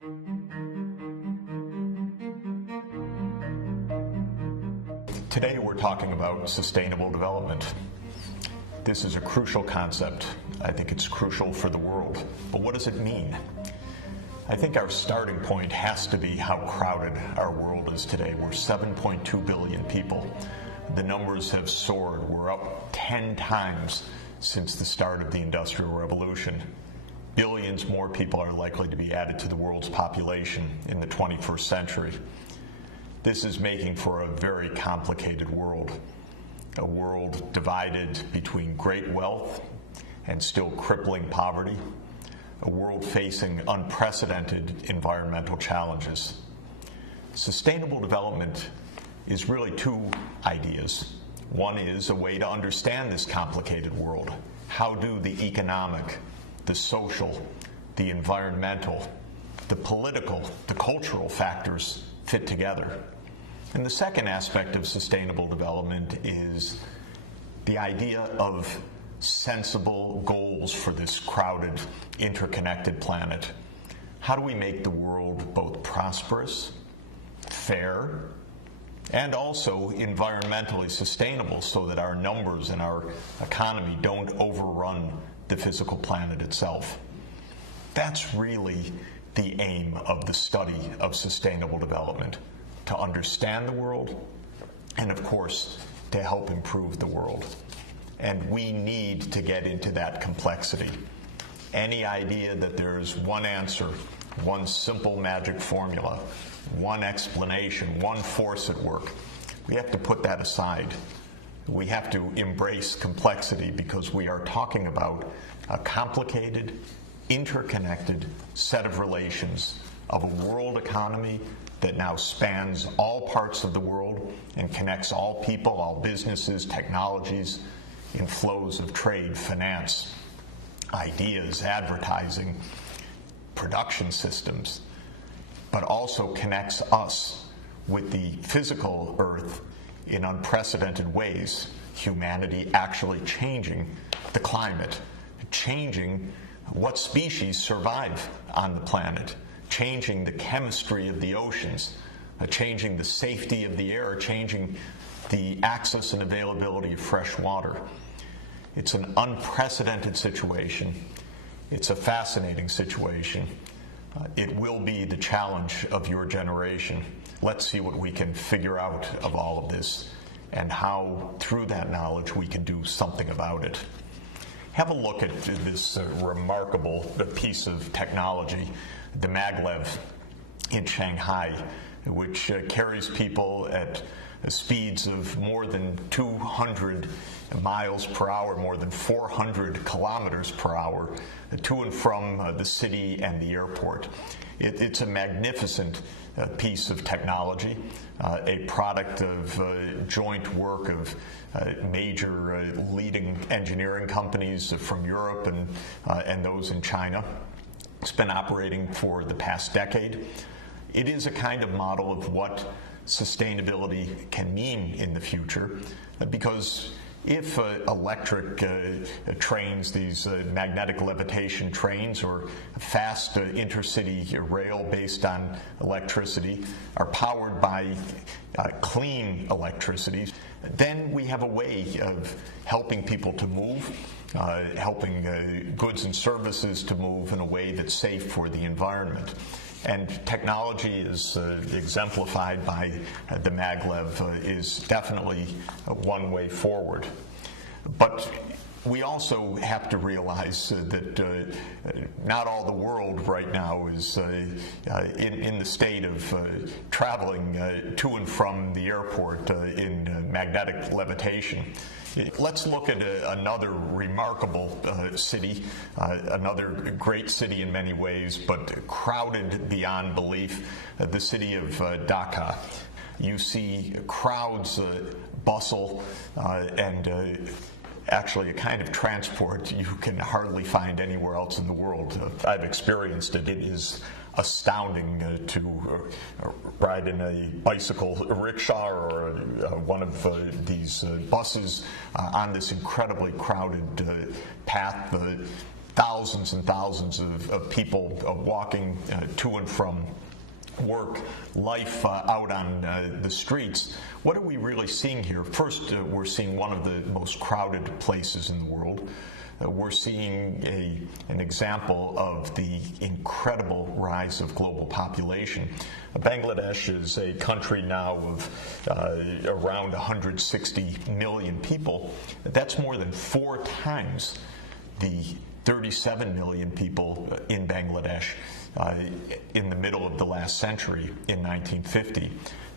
Today we're talking about sustainable development. This is a crucial concept. I think it's crucial for the world. But what does it mean? I think our starting point has to be how crowded our world is today. We're 7.2 billion people. The numbers have soared. We're up 10 times since the start of the Industrial Revolution. Billions more people are likely to be added to the world's population in the 21st century. This is making for a very complicated world, a world divided between great wealth and still crippling poverty, a world facing unprecedented environmental challenges. Sustainable development is really two ideas. One is a way to understand this complicated world. How do the economic, the social, the environmental, the political, the cultural factors fit together? And the second aspect of sustainable development is the idea of sensible goals for this crowded, interconnected planet. How do we make the world both prosperous, fair, and also environmentally sustainable so that our numbers and our economy don't overrun the physical planet itself? That's really the aim of the study of sustainable development, to understand the world and, of course, to help improve the world. And we need to get into that complexity. Any idea that there's one answer, one simple magic formula, one explanation, one force at work, we have to put that aside. We have to embrace complexity because we are talking about a complicated, interconnected set of relations of a world economy that now spans all parts of the world and connects all people, all businesses, technologies, in flows of trade, finance, ideas, advertising, production systems, but also connects us with the physical earth in unprecedented ways. Humanity actually changing the climate, changing what species survive on the planet, changing the chemistry of the oceans, changing the safety of the air, changing the access and availability of fresh water. It's an unprecedented situation. It's a fascinating situation. It will be the challenge of your generation. Let's see what we can figure out of all of this and how, through that knowledge, we can do something about it. Have a look at this remarkable piece of technology, the maglev in Shanghai, which carries people at speeds of more than 200 miles per hour, more than 400 kilometers per hour, to and from the city and the airport. It's a magnificent piece of technology, a product of joint work of major leading engineering companies from Europe and those in China. It's been operating for the past decade. It is a kind of model of what sustainability can mean in the future, because if electric trains, these magnetic levitation trains, or fast intercity rail based on electricity are powered by clean electricity, then we have a way of helping people to move, helping goods and services to move in a way that's safe for the environment. And technology is exemplified by the maglev is definitely one way forward. But we also have to realize that not all the world right now is in the state of traveling to and from the airport in magnetic levitation. Let's look at another remarkable city, another great city in many ways, but crowded beyond belief, the city of Dhaka. You see crowds, bustle, and actually a kind of transport you can hardly find anywhere else in the world. I've experienced it. It is astounding to ride in a bicycle rickshaw or one of these buses on this incredibly crowded path. thousands and thousands of people walking to and from work, life out on the streets. What are we really seeing here? First, we're seeing one of the most crowded places in the world. We're seeing an example of the incredible rise of global population. Bangladesh is a country now of around 160 million people. That's more than 4 times the 37 million people in Bangladesh in the middle of the last century in 1950.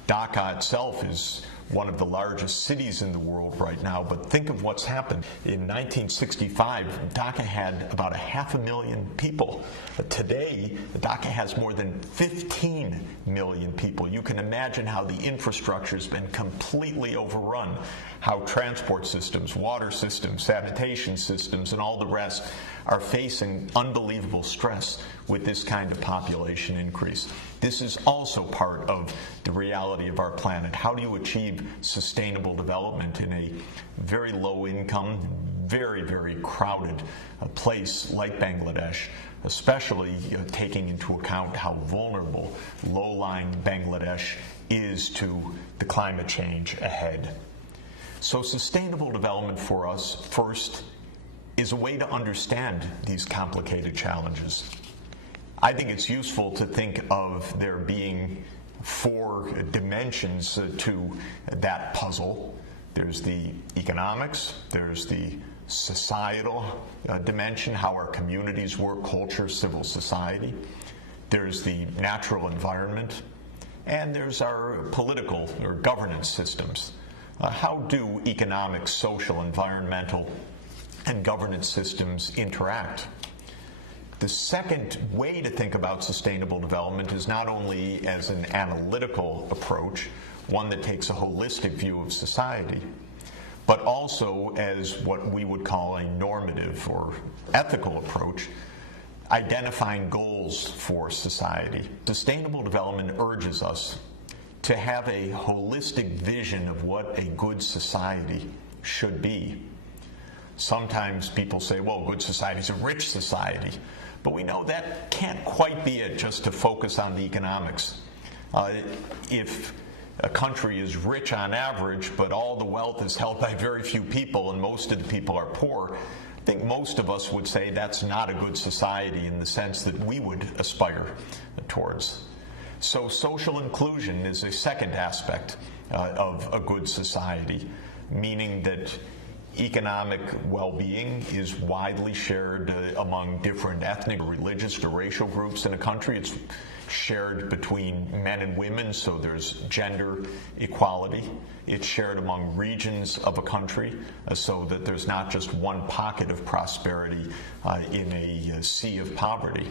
Dhaka itself is one of the largest cities in the world right now, but think of what's happened. In 1965, Dhaka had about 500,000 people. Today, Dhaka has more than 15 million people. You can imagine how the infrastructure has been completely overrun, how transport systems, water systems, sanitation systems, and all the rest are facing unbelievable stress with this kind of population increase. This is also part of the reality of our planet. How do you achieve sustainable development in a very low income, very, very crowded place like Bangladesh, especially taking into account how vulnerable low-lying Bangladesh is to the climate change ahead? So sustainable development for us, first, is a way to understand these complicated challenges. I think it's useful to think of there being 4 dimensions to that puzzle. There's the economics, there's the societal dimension, how our communities work, culture, civil society. There's the natural environment, and there's our political or governance systems. How do economic, social, environmental, and governance systems interact? The second way to think about sustainable development is not only as an analytical approach, one that takes a holistic view of society, but also as what we would call a normative or ethical approach, identifying goals for society. Sustainable development urges us to have a holistic vision of what a good society should be. Sometimes people say, well, good society is a rich society. But we know that can't quite be it, just to focus on the economics. If a country is rich on average, but all the wealth is held by very few people and most of the people are poor, I think most of us would say that's not a good society in the sense that we would aspire towards. So social inclusion is a second aspect of a good society, meaning that economic well-being is widely shared among different ethnic, religious, or racial groups in a country. It's shared between men and women, so there's gender equality. It's shared among regions of a country, so that there's not just one pocket of prosperity in a sea of poverty.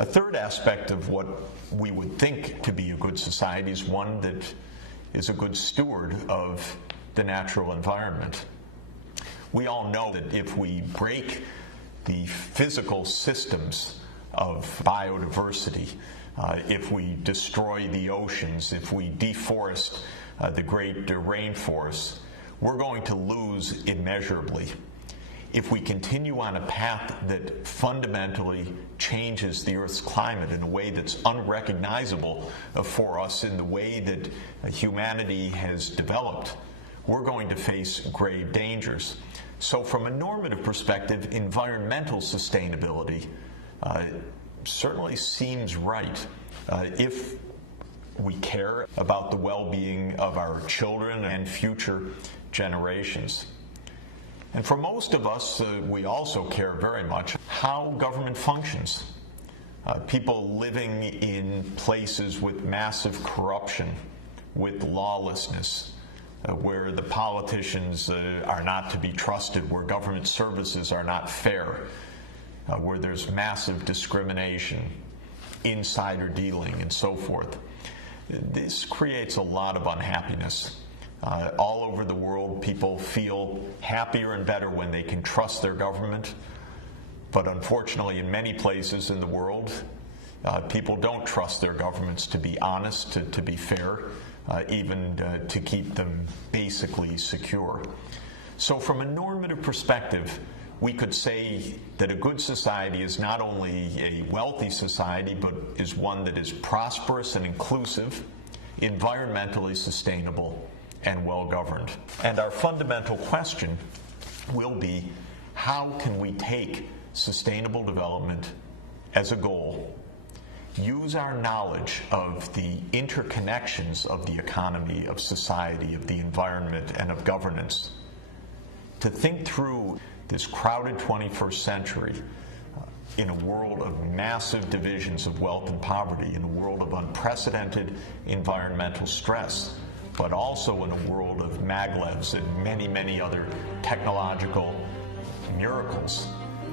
A third aspect of what we would think to be a good society is one that is a good steward of the natural environment. We all know that if we break the physical systems of biodiversity, if we destroy the oceans, if we deforest the great rainforests, we're going to lose immeasurably. If we continue on a path that fundamentally changes the Earth's climate in a way that's unrecognizable for us in the way that humanity has developed, we're going to face grave dangers. So from a normative perspective, environmental sustainability certainly seems right if we care about the well-being of our children and future generations. And for most of us, we also care very much how government functions. People living in places with massive corruption, with lawlessness, where the politicians are not to be trusted, where government services are not fair, where there's massive discrimination, insider dealing, and so forth. This creates a lot of unhappiness. All over the world, people feel happier and better when they can trust their government. But unfortunately, in many places in the world, people don't trust their governments to be honest, to be fair, even to keep them basically secure. So from a normative perspective, We could say that a good society is not only a wealthy society, but is one that is prosperous and inclusive, environmentally sustainable, and well-governed. And our fundamental question will be, how can we take sustainable development as a goal, use our knowledge of the interconnections of the economy, of society, of the environment, and of governance to think through this crowded 21st century in a world of massive divisions of wealth and poverty, in a world of unprecedented environmental stress, but also in a world of maglevs and many, many other technological miracles.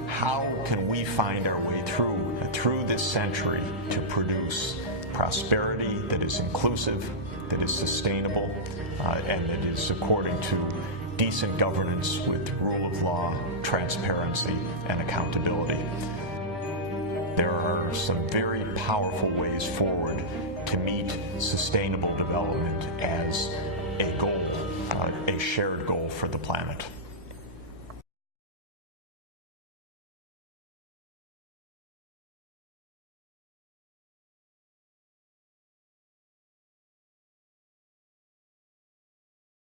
How can we find our way through this century to produce prosperity that is inclusive, that is sustainable, and that is according to decent governance with rule of law, transparency, and accountability? There are some very powerful ways forward to meet sustainable development as a goal, a shared goal for the planet.